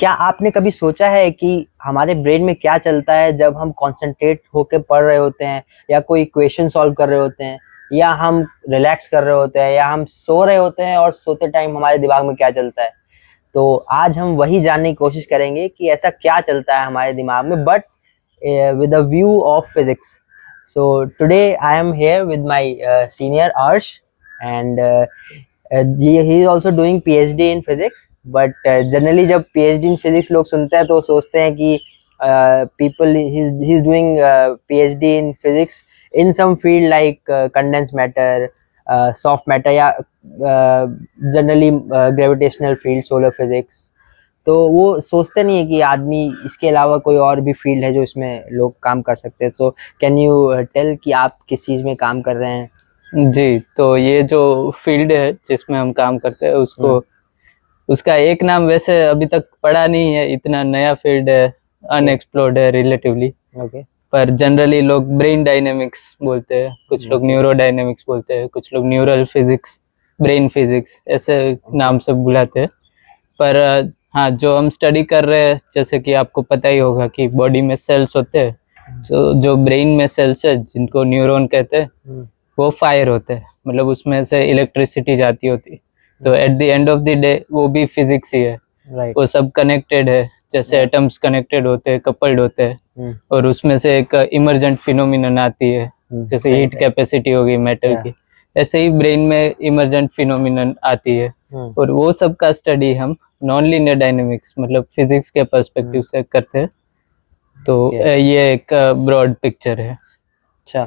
क्या आपने कभी सोचा है कि हमारे ब्रेन में क्या चलता है जब हम कंसंट्रेट होकर पढ़ रहे होते हैं, या कोई इक्वेशन सॉल्व कर रहे होते हैं, या हम रिलैक्स कर रहे होते हैं, या हम सो रहे होते हैं और सोते टाइम हमारे दिमाग में क्या चलता है? तो आज हम वही जानने की कोशिश करेंगे कि ऐसा क्या चलता है हमारे दिमाग में, but with a view of physics. So today I am here with my senior Arsh, and he is also doing PhD in physics. But generally जब PhD in physics लोग सुनते हैं तो सोचते हैं कि people he's doing PhD in physics in some field like condensed matter, soft matter, या generally gravitational field, solar physics. तो वो सोचते नहीं है कि आदमी इसके अलावा कोई और भी फील्ड है जो इसमें लोग काम कर सकते हैं। सो कैन यू टेल कि आप किस चीज़ में काम कर रहे हैं? जी, तो ये जो फील्ड है जिसमें हम काम करते हैं उसको उसका एक नाम वैसे अभी तक पड़ा नहीं है, इतना नया फील्ड है, अनएक्सप्लोर्ड है रिलेटिवली। ओके। पर जनरली लोग ब्रेन डायनेमिक्स बोलते हैं, कुछ लोग न्यूरो डायनेमिक्स बोलते हैं, कुछ लोग न्यूरल फिजिक्स, ब्रेन फिजिक्स ऐसे नाम से बुलाते हैं। पर हाँ, जो हम स्टडी कर रहे हैं, जैसे कि आपको पता ही होगा कि बॉडी में सेल्स होते हैं, जो ब्रेन में सेल्स है जिनको न्यूरॉन कहते हैं, वो फायर होते हैं, मतलब उसमें से इलेक्ट्रिसिटी जाती होती है। तो at the end of the day वो भी फिजिक्स ही है। राइट। वो सब कनेक्टेड है, जैसे एटम्स कनेक्टेड होते हैं, कपल्ड होते हैं, और उसमें से एक इमर्जेंट फिनोमिनन आती है, जैसे हीट कैपेसिटी होगी मेटल की, ऐसे ही ब्रेन में इमर्जेंट फिनोमिनन आती है। और वो सब का स्टडी हम नॉन लीनियर डायनेमिक्स मतलब फिजिक्स के पर्सपेक्टिव से करते हैं। तो ये एक ब्रॉड पिक्चर है। अच्छा,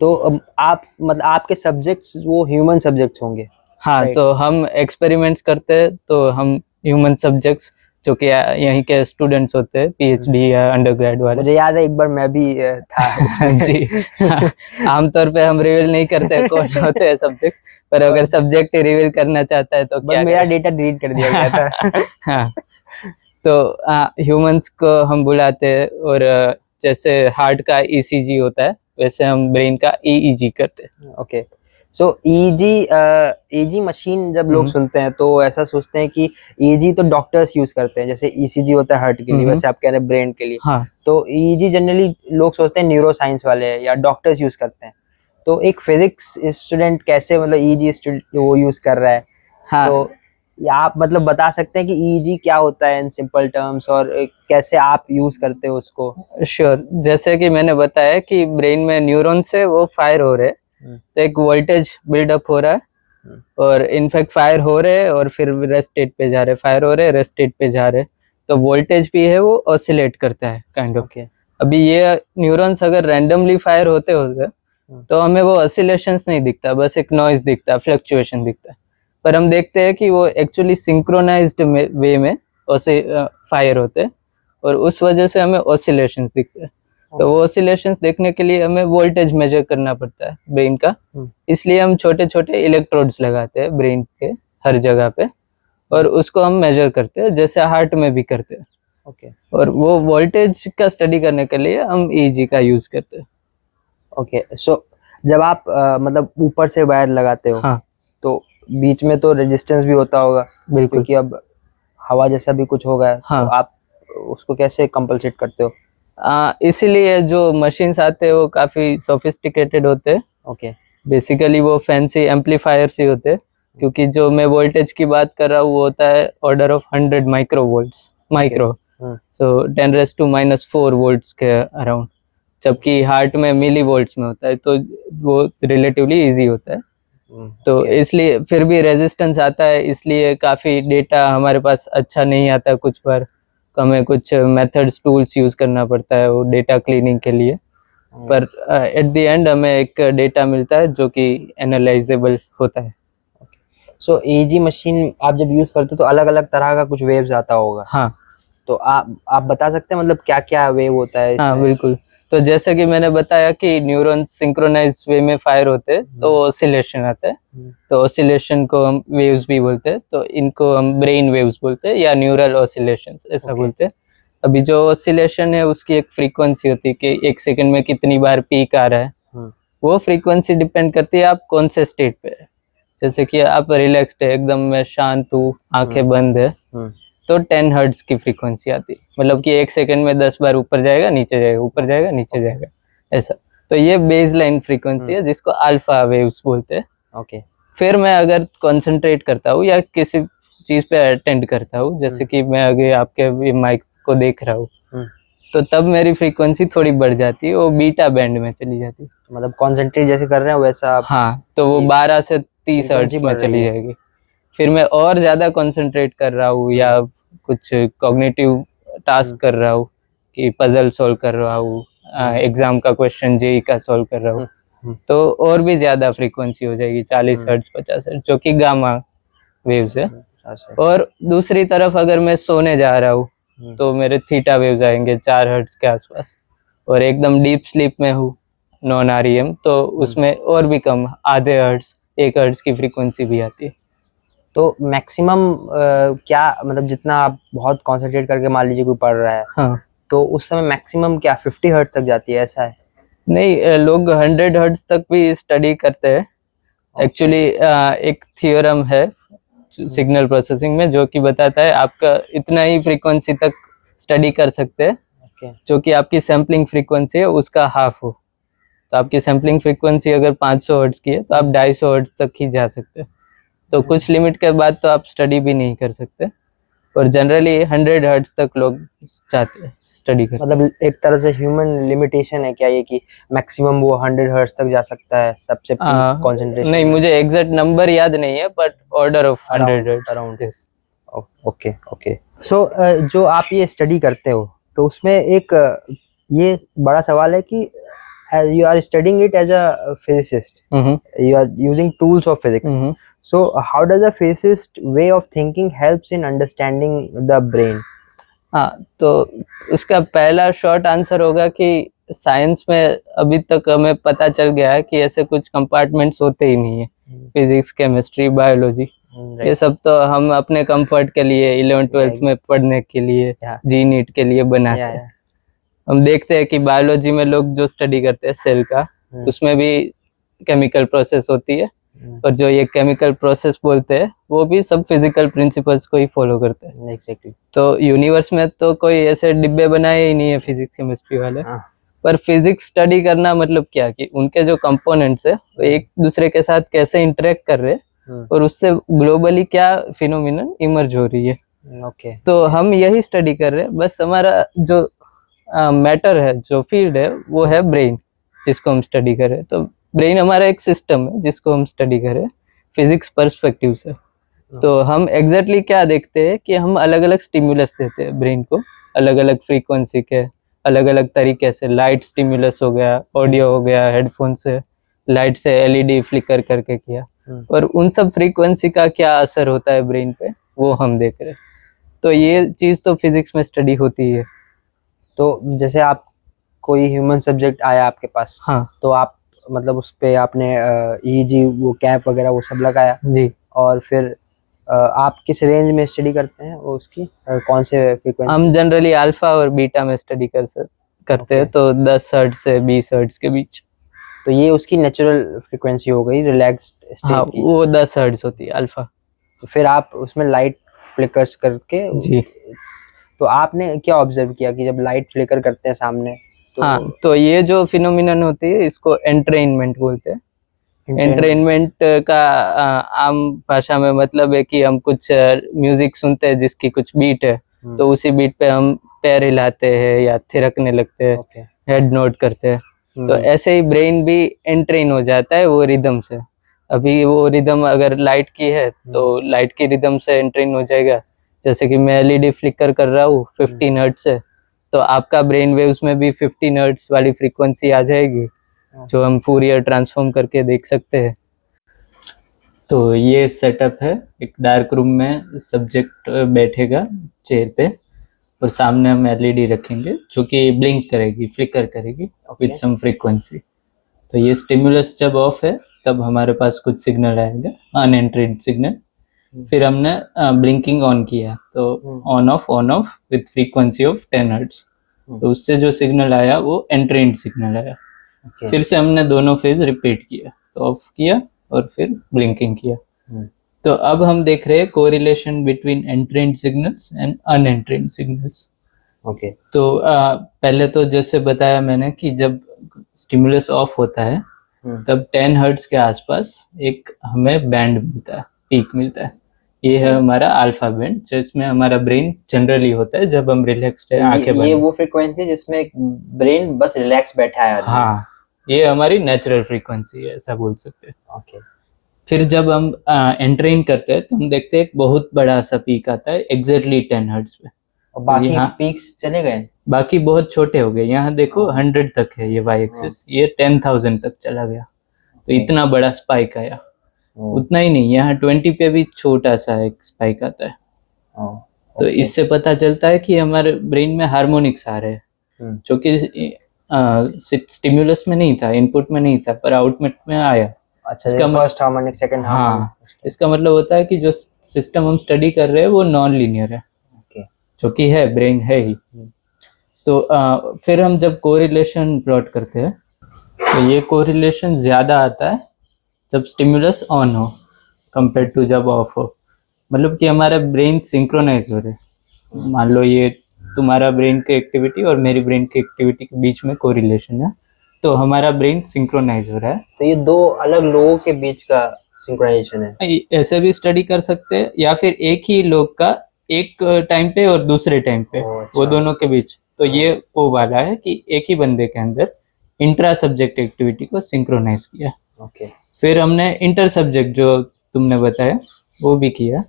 तो आप मतलब आपके सब्जेक्ट्स वो ह्यूमन सब्जेक्ट्स होंगे? हाँ, तो हम एक्सपेरिमेंट्स करते हैं, तो हम ह्यूमन सब्जेक्ट्स जो कि यहीं के स्टूडेंट्स होते हैं, पीएचडी या अंडरग्रेड वाले। मुझे याद है एक बार मैं भी था उसमें। जी। हाँ, आमतौर पे हम रिवील नहीं करते कौन होते हैं सब्जेक्ट्स, पर अगर सब्जेक्ट रिवील करना चाहता है तो बस क्या मेरा करें। डेटा डिलीट कर दिया गया था। हाँ, तो ह्यूमंस को हम बुलाते हैं, और जैसे हार्ट का ईसीजी होता है वैसे हम ब्रेन का ईईजी करते हैं। Okay. So easy easy machine जब लोग सुनते हैं तो ऐसा सोचते हैं कि ईजी तो डॉक्टर्स यूज करते हैं, जैसे ईसीजी होता है हार्ट के लिए, वैसे आप कह रहे हैं ब्रेन के लिए। हाँ, तो ईजी जनरली लोग सोचते हैं न्यूरो साइंस वाले या डॉक्टर्स यूज करते हैं। तो एक फिजिक्स स्टूडेंट कैसे मतलब ईजी वो यूज कर रहा है? हाँ, तो या आप मतलब बता सकते हैं कि ईजी क्या होता है इन सिंपल टर्म्स, और कैसे आप यूज करते हो उसको? श्योर। जैसे कि मैंने बताया कि ब्रेन में न्यूरॉन से वो फायर हो रहे हैं, तो एक वोल्टेज बिल्डअप हो रहा है, और इनफैक्ट फायर हो रहे हैं और फिर रेस्ट स्टेट पे जा रहे हैं, फायर हो रहे हैं, रेस्ट स्टेट पे जा रहे हैं। तो वोल्टेज भी है वो ऑसिलेट करता है काइंड ऑफ। अभी ये न्यूरॉन्स अगर रैंडमली फायर होते होते तो हमें वो ऑसिलेशंस नहीं दिखता, बस एक नॉइज दिखता है, फ्लक्चुएशन दिखता है। पर हम देखते हैं कि वो एक्चुअली सिंक्रोनाइज्ड वे में फायर होते हैं, और उस वजह से हमें ऑसिलेशंस दिखते हैं। तो वो ऑसिलेशंस देखने के लिए हमें वोल्टेज मेजर करना पड़ता है ब्रेन का, इसलिए हम छोटे छोटे इलेक्ट्रोड्स लगाते हैं ब्रेन के हर जगह पे, और उसको हम मेजर करते हैं जैसे हार्ट में भी करते हैं। ओके। और वो वोल्टेज का स्टडी करने के लिए हम ईजी का यूज करते हैं। ओके। सो जब आप मतलब ऊपर से वायर लगाते हो, हाँ, तो बीच में तो रेजिस्टेंस भी होता होगा, बिल्कुल। क्योंकि अब हवा जैसा भी कुछ होगा, तो हाँ, आप उसको कैसे कंपलसेट करते हो? इसीलिए जो मशीन्स आते हैं वो काफी सोफिस्टिकेटेड होते हैं। ओके। बेसिकली वो फैंसी एम्पलीफायर्स ही होते हैं, क्योंकि जो मैं वोल्टेज की बात कर रहा हूँ वो होता है order of 100 micro volts, micro, so 10⁻⁴ volts के अराउंड। जबकि हार्ट में मिली वोल्ट्स में होता है, तो वो रिलेटिवली इजी होता है। तो इसलिए फिर भी रेजिस्टेंस आता है, इसलिए काफ़ी डेटा हमारे पास अच्छा नहीं आता कुछ बार। हमें कुछ मेथड्स टूल्स यूज़ करना पड़ता है वो डेटा क्लीनिंग के लिए। पर एट द एंड हमें एक डेटा मिलता है जो कि एनालाइजेबल होता है। सो एजी मशीन आप जब यूज करते हो तो अलग अलग तरह का कुछ वेव्स आता होगा। हाँ, तो आप बता सकते हैं मतलब क्या क्या वेव होता है हाँ, इसमें? बिल्कुल। तो जैसे कि मैंने बताया कि न्यूरॉन सिंक्रोनाइज वे में फायर होते हैं तो ऑसिलेशन आता है। तो ऑसिलेशन को हम वेव्स भी बोलते हैं, तो इनको हम ब्रेन वेव्स बोलते हैं या न्यूरल ऑसिलेशंस ऐसा बोलते हैं। अभी जो ऑसिलेशन है उसकी एक फ्रीक्वेंसी होती है कि एक सेकंड में कितनी बार पीक आ रहा है। वो फ्रीक्वेंसी डिपेंड करती है आप कौन से स्टेट पे है। जैसे कि आप रिलैक्स्ड है, एकदम मैं शांत हूँ, आंखें बंद है, तो 10 हर्ट्ज की फ्रीक्वेंसी आती है, मतलब कि 1 सेकंड में 10 बार ऊपर जाएगा नीचे जाएगा, ऊपर जाएगा नीचे जाएगा, ऐसा। तो ये बेस लाइन फ्रीक्वेंसी है जिसको अल्फा वेव्स बोलते हैं। ओके। फिर मैं अगर कंसंट्रेट करता हूँ या किसी चीज पे अटेंड करता हूँ, जैसे कि मैं आगे आपके माइक को देख रहा हूँ, तो तब मेरी फ्रीक्वेंसी थोड़ी बढ़ जाती है, वो बीटा बैंड में चली जाती है। मतलब कंसंट्रेट जैसे कर रहे हैं वैसा आप हाँ, तो वो ये 12 से 30 फ्रीक्वेंसी हर्ट्ज में बढ़ रही चली है। जाएगी। फिर मैं और ज्यादा कंसंट्रेट कर रहा हूँ या कुछ कॉग्निटिव टास्क कर रहा हूँ, कि पजल सॉल्व कर रहा हूँ, एग्जाम का क्वेश्चन जेई का सॉल्व कर रहा हूँ, तो और भी ज्यादा फ्रीक्वेंसी हो जाएगी, 40 हर्ट्ज 50 हर्ट्ज, जो कि गामा वेव्स है। और दूसरी तरफ अगर मैं सोने जा रहा हूँ तो मेरे थीटा वेव्स आएंगे 4 हर्ट्ज के आसपास। और एकदम डीप स्लीप में हूँ, नॉन आरईएम, तो उसमें और भी कम, आधे हर्ट्ज 1 हर्ट्ज की फ्रीक्वेंसी भी आती है। तो मैक्सिमम क्या मतलब जितना आप बहुत कंसंट्रेट करके मान लीजिए कोई पढ़ रहा है, हाँ, तो उस समय मैक्सिमम क्या 50 हर्ट्ज तक जाती है, ऐसा है? नहीं, लोग 100 हर्ट्ज तक भी स्टडी करते हैं। एक्चुअली एक थियोरम है सिग्नल प्रोसेसिंग में जो कि बताता है आपका इतना ही फ्रीक्वेंसी तक स्टडी कर सकते हैं, जो कि आपकी सैम्पलिंग फ्रीक्वेंसी है उसका हाफ हो। तो आपकी सैम्पलिंग फ्रीक्वेंसी अगर 500 हर्ट्ज की है तो आप 250 हर्ट्ज तक ही जा सकते हैं। तो कुछ लिमिट के बाद तो आप स्टडी भी नहीं कर सकते, और जनरली 100 हर्ट्ज तक लोग चाहते हैं स्टडी करते हैं। मतलब एक तरह से ह्यूमन लिमिटेशन है क्या ये कि मैक्सिमम वो 100 हर्ट्ज तक जा सकता है सबसे पीक कंसंट्रेशन नहीं, में? मुझे एग्जैक्ट नंबर याद नहीं है, but order of 100 hertz. Around. Okay okay. So जो आप ये स्टडी करते हो तो उसमें एक ये बड़ा सवाल है कि you are studying it as a physicist, you are using tools of physics, so how does a physicist way of thinking helps in understanding the brain? हाँ, तो उसका पहला शॉर्ट आंसर होगा कि साइंस में अभी तक हमें पता चल गया है कि ऐसे कुछ कंपार्टमेंट्स होते ही नहीं है। फिजिक्स, केमिस्ट्री, बायोलॉजी, ये सब तो हम अपने कंफर्ट के लिए 11th-12th में पढ़ने के लिए, जी नीट के लिए बनाते हैं। हम देखते हैं कि बायोलॉजी में लोग जो स्टडी करते हैं सेल का, उसमें भी केमिकल प्रोसेस होती है, और जो ये केमिकल प्रोसेस बोलते हैं वो भी सब फिजिकल प्रिंसिपल्स को ही फॉलो करते हैं। Exactly. तो यूनिवर्स में तो कोई ऐसे डिब्बे बनाए ही नहीं है फिजिक्स केमिस्ट्री वाले, पर फिजिक्स स्टडी करना मतलब क्या कि उनके जो कंपोनेंट्स है वो एक दूसरे के साथ कैसे इंटरेक्ट कर रहे हैं और उससे ग्लोबली क्या फिनोमिनन इमर्ज हो रही है। ओके। तो हम यही स्टडी कर रहे हैं, बस हमारा जो मैटर है, जो फील्ड है, वो है ब्रेन, जिसको हम स्टडी कर रहे हैं। तो ब्रेन हमारा एक सिस्टम है जिसको हम स्टडी कर रहे हैं फिजिक्स पर्सपेक्टिव से। तो हम एग्जैक्टली क्या देखते हैं कि हम अलग अलग स्टिमुलस देते हैं ब्रेन को, अलग अलग फ्रीक्वेंसी के, अलग अलग तरीके से। लाइट स्टिमुलस हो गया, ऑडियो हो गया, हेडफोन से, लाइट से एलईडी फ्लिकर करके किया, और उन सब फ्रीक्वेंसी का क्या असर होता है ब्रेन पे, वो हम देख रहे हैं। तो ये चीज़ तो फिजिक्स में स्टडी होती है। तो जैसे आप कोई ह्यूमन सब्जेक्ट आया आपके पास, हाँ तो आप मतलब उस पे आपने ईईजी वो कैप वगैरह वो सब लगाया जी, और फिर आप किस रेंज में स्टडी करते हैं वो उसकी कौन से फ्रीक्वेंसी? हम जनरली अल्फा और बीटा में स्टडी करते हैं, तो 10 हर्ट्ज से 20 हर्ट्ज के बीच। तो ये उसकी नेचुरल फ्रीक्वेंसी हो गई रिलैक्स्ड स्टेट हाँ, की। वो 10 हर्ट्ज होती है अल्फा। तो फिर आप उसमें लाइट फ्लिकर्स करके जी, तो आपने क्या ऑब्जर्व किया कि जब लाइट फ्लिकर करते हैं सामने तो? हाँ, तो ये जो फिनोमिनन होती है इसको एंट्रेनमेंट बोलते हैं। एंट्रेनमेंट का आम भाषा में मतलब है कि हम कुछ म्यूजिक सुनते हैं जिसकी कुछ बीट है, तो उसी बीट पे हम पैर हिलाते हैं या थिरकने लगते हैं, हेड नोड करते हैं। तो ऐसे ही ब्रेन भी एंट्रेन हो जाता है वो रिदम से। अभी वो रिदम अगर लाइट की है तो लाइट की रिदम से एंट्रेन हो जाएगा। जैसे कि मैं एलईडी फ्लिकर कर रहा हूँ 15 हर्ट्ज से, तो आपका ब्रेन वेव्स में भी 15 हर्ट्ज वाली फ्रीक्वेंसी आ जाएगी, जो हम फूरियर ट्रांसफॉर्म करके देख सकते हैं। तो ये सेटअप है, एक डार्क रूम में सब्जेक्ट बैठेगा चेयर पे, और सामने हम एलईडी रखेंगे जो कि ब्लिंक करेगी, फ्लिकर करेगी विद सम फ्रीक्वेंसी। तो ये स्टिमुलस जब ऑफ है तब हमारे पास कुछ सिग्नल आएगा, अनएंट्रेड सिग्नल। फिर हमने ब्लिंकिंग ऑन किया, तो on off with frequency of 10 hertz. तो उससे जो सिग्नल आया वो एंट्रेंड सिग्नल आया। फिर से हमने दोनों फेज रिपीट किया, तो ऑफ किया और फिर ब्लिंकिंग किया। तो अब हम देख रहे हैं correlation between entrained signals and unentrained signals. Okay. तो पहले तो जैसे बताया मैंने कि जब स्टिमुलस ऑफ होता है तब 10 हर्ट्ज के आसपास एक हमें बैंड मिलता है, पीक मिलता है। ये है हमारा अल्फा बैंड, जिसमें हमारा ब्रेन जनरली होता है जब हम रिलैक्स्ड है, आंखें बंद ये है। वो फ्रीक्वेंसी जिसमें ब्रेन बस रिलैक्स बैठा है आदमी। हाँ, ये हमारी नेचुरल फ्रीक्वेंसी है, ऐसा बोल सकते हैं। ओके। फिर जब हम एंट्रेन करते हैं तो हम देखते हैं एक बहुत बड़ा सा पीक आता है एग्जैक्टली 10 हर्ट्ज पे। और तो बाकी यहाँ पीक्स चले गए? बाकी बहुत छोटे हो गए। यहाँ देखो हाँ। 100 तक है ये वाई एक्सिस, ये 10,000 तक चला गया। तो ओके। इतना बड़ा स्पाइक आया। ओ, उतना ही नहीं, यहाँ 20 पे भी छोटा सा एक स्पाइक आता है। ओ, तो ओके। इससे पता चलता है कि हमारे ब्रेन में हार्मोनिक्स आ रहे हैं, जो कि स्टिमुलस में नहीं था, इनपुट में नहीं था, पर आउटपुट में आया। अच्छा, इसका फर्स्ट हार्मोनिक, सेकंड हार्मोनिक। हाँ, इसका मतलब होता है कि जो सिस्टम हम स्टडी कर रहे हैं वो नॉन लीनियर है, ओके। जो कि है, ब्रेन है ही। तो फिर हम जब कोरिलेशन प्लॉट करते हैं तो ये कोरिलेशन ज़्यादा आता है जब स्टिमुलस ऑन हो कंपेयर टू जब ऑफ हो। मतलब कि हमारा ब्रेन सिंक्रोनाइज हो रहे। मान लो ये तुम्हारा ब्रेन की एक्टिविटी और मेरी ब्रेन की एक्टिविटी के बीच में कोरिलेशन है, तो हमारा ब्रेन सिंक्रोनाइज हो रहा है। तो ये दो अलग लोगों के बीच का सिंक्रोनाइजेशन है? ऐसे भी स्टडी कर सकते हैं, या फिर एक ही लोग का एक टाइम पे और दूसरे टाइम पे, अच्छा। वो दोनों के बीच। तो ये वो वाला है कि एक ही बंदे के अंदर इंट्रा सब्जेक्ट एक्टिविटी को सिंक्रोनाइज किया। ओके। फिर हमने इंटर सब्जेक्ट जो तुमने बताया वो भी किया,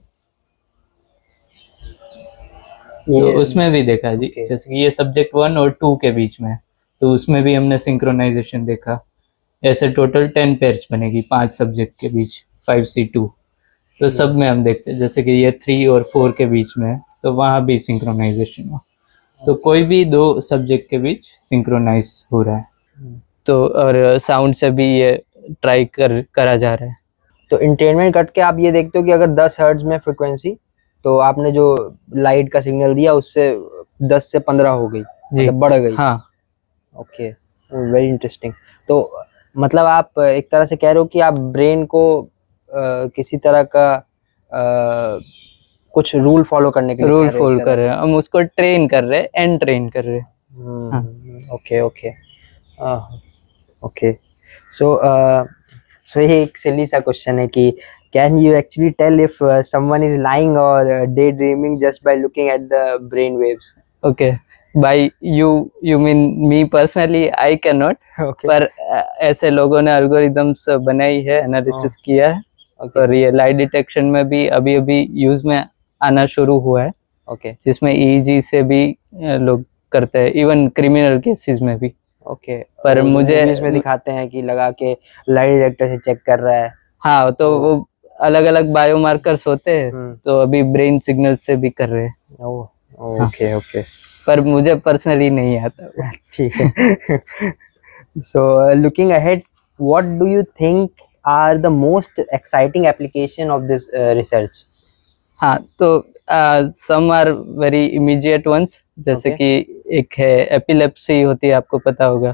तो उसमें भी देखा जी। okay. जैसे कि ये सब्जेक्ट 1 और 2 के बीच में है, तो उसमें भी हमने सिंक्रोनाइजेशन देखा। ऐसे टोटल 10 पेयर्स बनेगी 5 सब्जेक्ट के बीच, 5C2। तो सब में हम देखते हैं, जैसे कि ये 3 और 4 के बीच में है, तो वहाँ भी सिंक्रोनाइजेशन हो। तो कोई भी दो सब्जेक्ट के बीच सिंक्रोनाइज हो रहा है। तो और साउंड से भी ये ट्राई करा जा रहा है। तो इंटेनमेंट कट के आप ये देखते हो कि अगर 10 हर्ट्ज में फ्रीक्वेंसी, तो आपने जो लाइट का सिग्नल दिया उससे 10 से 15 हो गई, जी, मतलब बढ़ गई। हाँ। Okay, very interesting. तो मतलब आप एक तरह से कह रहे हो कि आप ब्रेन को किसी तरह का कुछ रूल फॉलो करने के लिए रूल कह रहे हो एक फॉलो तरह कर रहे से। हैं हम, उसको ट्रेन कर रहे हैं, एंड ट्रेन कर रहे हैं। हाँ। Okay, okay, okay. So so ये एक सिली सा क्वेश्चन है कि can you actually tell if someone is lying और day dreaming just by looking at the brain waves? Okay, by you mean me personally I can not, okay. पर ऐसे लोगों ने एल्गोरिदम्स बनाई है, एनालिसिस किया है। ओके। और ये लाइट डिटेक्शन में भी अभी अभी यूज में आना शुरू हुआ है, ओके। जिसमें ईईजी से भी लोग करते हैं, इवन क्रिमिनल केसेस में भी। ओके। पर मुझे मूवीज में दिखाते हैं कि लगा के लाइट डिटेक्टर से चेक कर रहा है। हाँ, तो वो अलग अलग बायोमार्कर्स होते हैं, तो अभी ब्रेन सिग्नल से भी कर रहे हैं। Okay, okay. पर मुझे पर्सनली नहीं आता वो। ठीक है। So, looking ahead, what do you think are the most exciting application of this research? हाँ, तो some are very immediate ones, जैसे Okay. कि एक है एपिलेप्सी होती है, आपको पता होगा,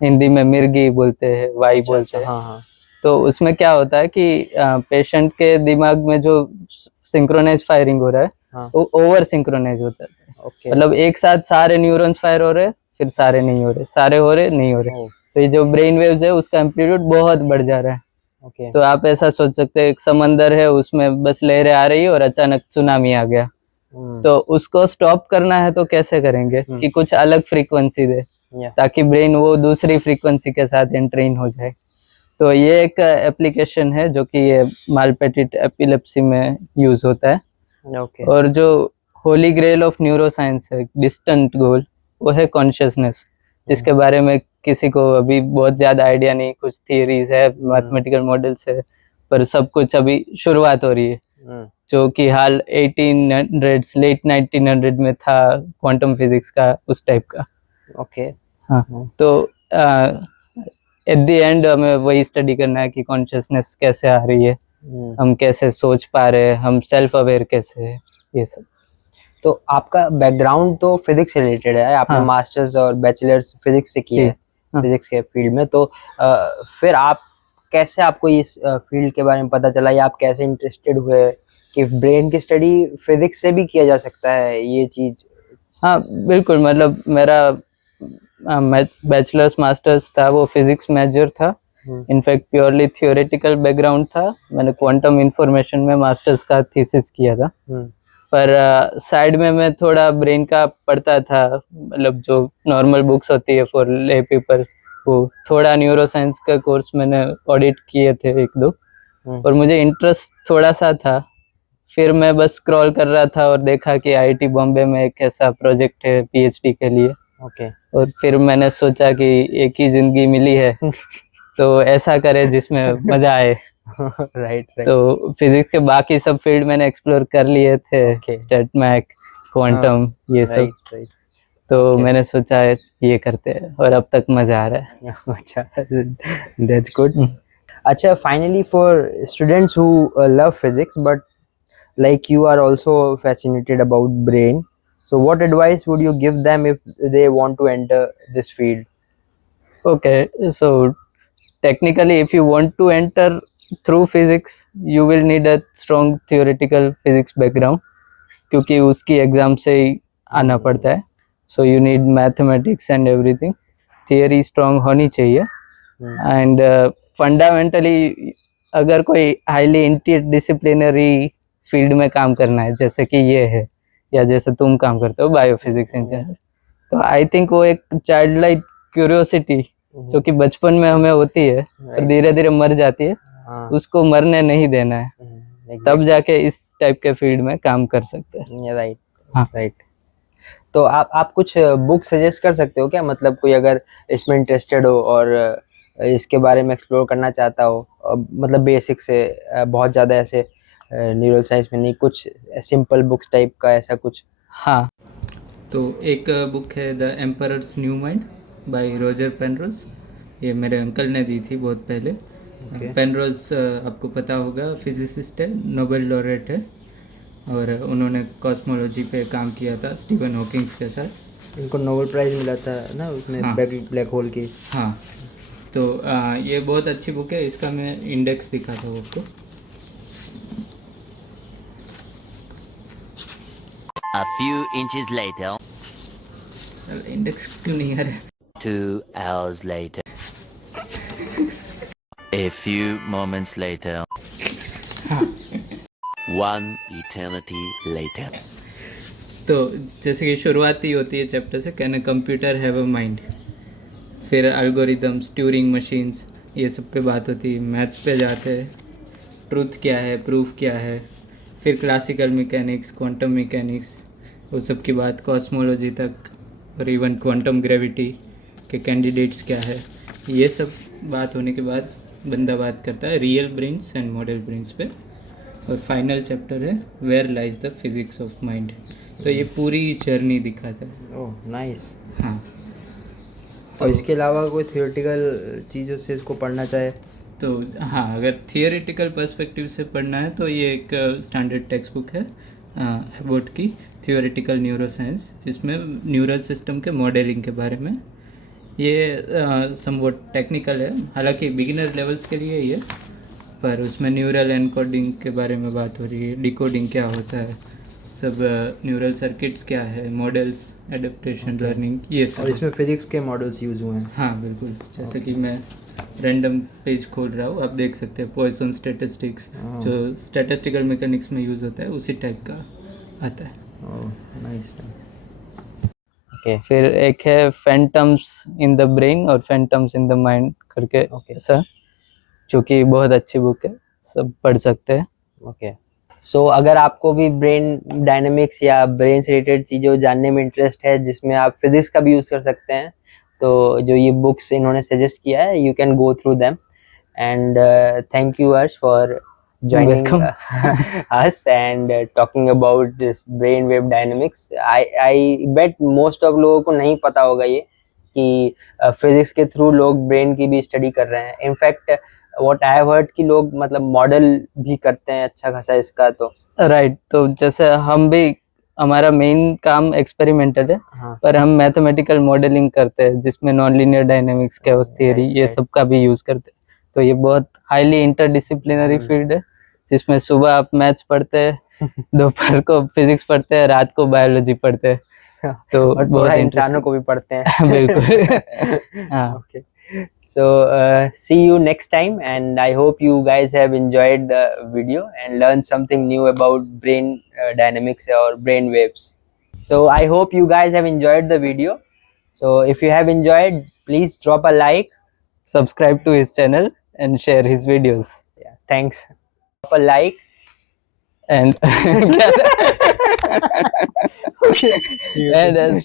हिंदी में मिर्गी बोलते हैं, वाई अच्छा, बोलते अच्छा, हैं। हाँ, हाँ। तो उसमें क्या होता है कि पेशेंट के दिमाग में जो सिंक्रोनाइज फायरिंग हो रहा है, हाँ। वो ओवर सिंक्रोनाइज होता है। ओके। मतलब एक साथ सारे न्यूरॉन्स फायर हो रहे हैं, फिर सारे नहीं हो रहे, सारे हो रहे नहीं हो रहे। तो ये जो ब्रेन वेव्स है उसका एम्पलीट्यूड बहुत बढ़ जा रहा है। ओके। तो आप ऐसा सोच सकते हैं, एक समंदर है, उसमें बस लहरें आ रही है और अचानक सुनामी आ गया। तो उसको स्टॉप करना है तो कैसे करेंगे कि कुछ अलग फ्रीक्वेंसी दे, ताकि ब्रेन वो दूसरी फ्रीक्वेंसी के साथ एंट्रेन हो जाए। तो ये एक एप्लीकेशन है जो कि ये मालपेटिट एपिलेप्सी में यूज होता है। ओके। और जो होली ग्रेल ऑफ न्यूरोसाइंस है, डिस्टेंट गोल, वो है कॉन्शियसनेस, जिसके बारे में किसी को अभी बहुत ज्यादा आइडिया नहीं। कुछ थियरीज है, मैथमेटिकल मॉडल्स है, पर सब कुछ अभी शुरुआत हो रही है। जो कि हाल 1800 लेट 1900 में था, क्वांटम फिजिक्स का उस टाइप का। ओके। हाँ, तो एट द एंड हमें वही स्टडी करना है कि कॉन्शियसनेस कैसे आ रही है, हम कैसे सोच पा रहे हैं, हम सेल्फ अवेयर कैसे है, ये सब। तो आपका बैकग्राउंड तो फिजिक्स से रिलेटेड है, आपने हाँ। मास्टर्स और बैचलर्स फिजिक्स से किया है, हाँ। फिजिक्स के फील्ड में। तो फिर आप कैसे आपको इस फील्ड के बारे में पता चला, या आप कैसे इंटरेस्टेड हुए कि ब्रेन की स्टडी फिजिक्स से भी किया जा सकता है ये चीज? हाँ बिल्कुल, मतलब मेरा बैचलर्स मास्टर्स था वो फिजिक्स मेजर था, इनफैक्ट प्योरली थियोरेटिकल बैकग्राउंड था। मैंने क्वांटम इंफॉर्मेशन में मास्टर्स का थीसिस किया था, पर साइड में मैं थोड़ा ब्रेन का पढ़ता था, मतलब जो नॉर्मल बुक्स होती है फॉर ले पेपर, वो थोड़ा न्यूरोसाइंस का कोर्स मैंने ऑडिट किए थे एक दो, और मुझे इंटरेस्ट थोड़ा सा था। फिर मैं बस स्क्रॉल कर रहा था और देखा कि आईआईटी बॉम्बे में एक ऐसा प्रोजेक्ट है पीएचडी के लिए। ओके। और फिर मैंने सोचा कि एक ही जिंदगी मिली है तो ऐसा करे जिसमें मजा आए। राइट। तो फिजिक्स के बाकी सब फील्ड मैंने एक्सप्लोर कर लिए थे, स्टेट मैक, क्वांटम, ये सब। राइट। तो मैंने सोचा ये करते हैं, और अब तक मजा आ रहा है। अच्छा, दैट्स गुड। अच्छा, finally for students who love physics but like you are also fascinated about brain, so what advice would you give them if they want to enter this field? Okay, so technically if you want to enter through physics you will need a strong theoretical physics background, क्योंकि उसकी exam से ही आना पड़ता है। So you need mathematics and everything, theory strong होनी चाहिए। And fundamentally अगर कोई हाईली इंटरडिसिप्लिनरी फील्ड में काम करना है, जैसे कि ये है, या जैसे तुम काम करते हो बायोफिजिक्स इंजीनियर, तो आई थिंक वो एक चाइल्ड लाइक क्यूरियोसिटी जो कि बचपन में हमें होती है और धीरे धीरे मर जाती है, उसको मरने नहीं देना है, तब जाके इस टाइप के फील्ड में काम कर सकते हैं। राइट। हाँ। राइट। तो आप कुछ बुक सजेस्ट कर सकते हो क्या, मतलब कोई अगर इसमें इंटरेस्टेड हो और इसके बारे में एक्सप्लोर करना चाहता हो, मतलब बेसिक से बहुत ज़्यादा ऐसे न्यूरल साइंस में नहीं, कुछ सिंपल बुक्स टाइप का ऐसा कुछ? हाँ, तो एक बुक है the emperors new mind bye Roger Penrose, ये मेरे अंकल ने दी थी बहुत पहले। पेनरोज आपको पता होगा, फिजिसिस्ट है, नोबेल लॉरेट है, और उन्होंने कॉस्मोलॉजी पे काम किया था स्टीफन हॉकिंग के साथ। इनको नोबेल प्राइज मिला था ना उसमें, हाँ। ब्लैक होल की। हाँ, तो ये बहुत अच्छी बुक है, इसका मैं इंडेक्स दिखाता हूँ आपको। A few inches later. Index क्यों नहीं आ रहा? 2 hours later. A few moments later. 1 eternity later. तो जैसे कि शुरुआती होती है चैप्टर से, can a computer have a mind, फिर एल्गोरिदम्स, ट्यूरिंग मशीन्स, ये सब पे बात होती है। मैथ्स पे जाते हैं, ट्रूथ क्या है, प्रूफ क्या है, फिर क्लासिकल मैकेनिक्स, क्वांटम मैकेनिक्स, वो सब की बात, कॉस्मोलॉजी तक, और इवन क्वांटम ग्रेविटी के कैंडिडेट्स क्या है, ये सब बात होने के बाद बंदा बात करता है real brains and model brains पे, और फाइनल चैप्टर है where lies the physics of mind. तो ये पूरी जर्नी दिखाता है। Oh nice. हाँ, तो इसके अलावा कोई थियोरेटिकल चीज़ों से इसको पढ़ना चाहे तो हाँ, अगर थियोरेटिकल पर्सपेक्टिव से पढ़ना है तो ये एक स्टैंडर्ड टेक्स्ट बुक है अबाउट की थियोरेटिकल न्यूरोसाइंस, जिसमें न्यूरल सिस्टम के मॉडलिंग के बारे में, ये समवट टेक्निकल है, हालांकि बिगिनर लेवल्स के लिए ये, पर उसमें न्यूरल एनकोडिंग के बारे में बात हो रही है, डिकोडिंग क्या होता है, सब न्यूरल सर्किट्स क्या है, मॉडल्स, एडेप्टेशन, लर्निंग, ये सब। और इसमें फिजिक्स के मॉडल्स यूज हुए हैं। हाँ बिल्कुल, जैसे कि मैं रैंडम पेज खोल रहा हूँ, आप देख सकते हैं पॉइसन स्टैटिस्टिक्स, जो स्टैटिस्टिकल मैकेनिक्स में यूज़ होता है, उसी टाइप का आता है। नाइस। ओके, फिर एक है फैंटम्स इन द ब्रेन और फैंटम्स इन द माइंड करके, ऐसा, जो कि बहुत अच्छी बुक है, सब पढ़ सकते हैं। ओके। सो अगर आपको भी ब्रेन डायनेमिक्स या ब्रेन से रिलेटेड चीज़ों जानने में इंटरेस्ट है, जिसमें आप फिजिक्स का भी यूज़ कर सकते हैं, तो जो ये बुक्स इन्होंने सजेस्ट किया है, you can go through them. And thank you अर्श for joining us and talking about this brain wave dynamics. I bet most of लोगों को नहीं पता होगा ये कि फिजिक्स के थ्रू लोग ब्रेन की भी स्टडी कर रहे हैं। In fact what I have heard कि लोग मतलब मॉडल भी करते हैं अच्छा खासा इसका। तो राइट, तो जैसे हम भी, हमारा मेन काम एक्सपेरिमेंटल है, पर हम मैथमेटिकल मॉडलिंग करते हैं, जिसमें non linear dynamics, chaos theory, ये सब का भी यूज करते हैं। तो ये बहुत हाईली इंटरडिसिप्लिनरी फील्ड है, जिसमें सुबह आप मैथ्स पढ़ते हैं, दोपहर को फिजिक्स पढ़ते हैं, रात को बायोलॉजी पढ़ते हैं, तो और थोड़ा बहुत इंसानों इंटरेस्टिंग। को भी पढ़ते हैं। बिल्कुल। हाँ। Okay. So see you next time, and I hope you guys have enjoyed the video and learned something new about brain dynamics or brain waves. So I hope you guys have enjoyed the video. So if you have enjoyed, please drop a like. Subscribe to his channel and share his videos. Yeah, thanks. Drop a like. And Okay. and as